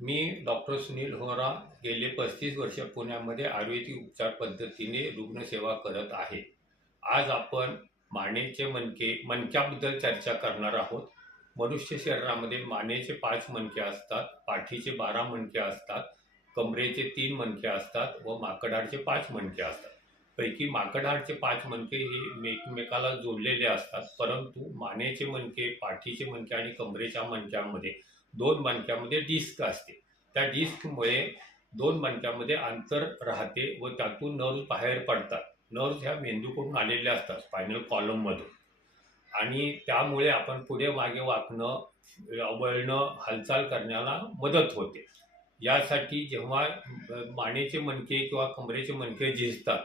मी doctor Sunil होरा गेले 35 वर्ष पुण्यामध्ये आयुर्वेदिक उपचार पद्धतीने रुग्णसेवा करत आहे. आज आपण मानेचे मणक्याबद्दल चर्चा करणार आहोत. मनुष्य शरीरामध्ये मानेचे 5 मणके असतात, पाठीचे 12 मणके असतात, कमरेचे 3 मणके असतात व माकडाचे 5 मणके असतात. पैकी माकडाचे 5 मणके हे एकमेकाला जोडलेले असतात, परंतु मानेचे मणके, पाठीचे मणके आणि कमरेच्या मणक्यामध्ये 2 मणक्यामध्ये डिस्क असते. त्या डिस्कमुळे 2 मणक्यामध्ये अंतर राहते व त्यातून नर्व्ह बाहेर पडतात. नर्व्ह ह्या मेंदूकडून आलेल्या असतात, स्पायनल कॉलममधून, आणि त्यामुळे आपण पुढे मागे वाकणं, वळणं, हालचाल करण्याला मदत होते. यासाठी जेव्हा मानेचे मणके किंवा कमरेचे मणके झिजतात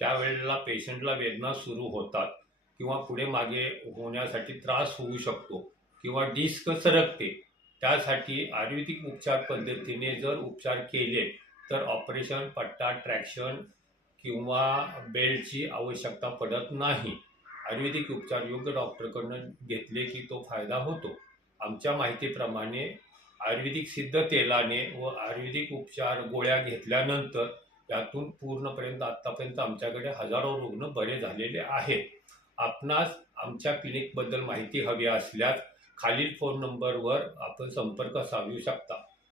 त्यावेळेला पेशंटला वेदना सुरू होतात किंवा पुढे मागे होण्यासाठी त्रास होऊ शकतो किंवा डिस्क सरकते. त्यासाठी आयुर्वेदिक उपचार पद्धतीने जर उपचार केले तर ऑपरेशन, पट्टा, ट्रॅक्शन किंवा बेल्टची आवश्यकता पडत नाही. आयुर्वेदिक उपचार योग्य डॉक्टरकडून घेतले की तो फायदा होतो. आमच्या माहितीप्रमाणे आयुर्वेदिक सिद्ध तेलाने व आयुर्वेदिक उपचार गोळ्या घेतल्यानंतर यातून पूर्णपर्यंत आत्तापर्यंत आमच्याकडे हजारो रुग्ण बरे झालेले आहेत. आपणास आमच्या क्लिनिकबद्दल माहिती हवी असल्यास खालील फोन नंबरवर आपण संपर्क साधू शकता.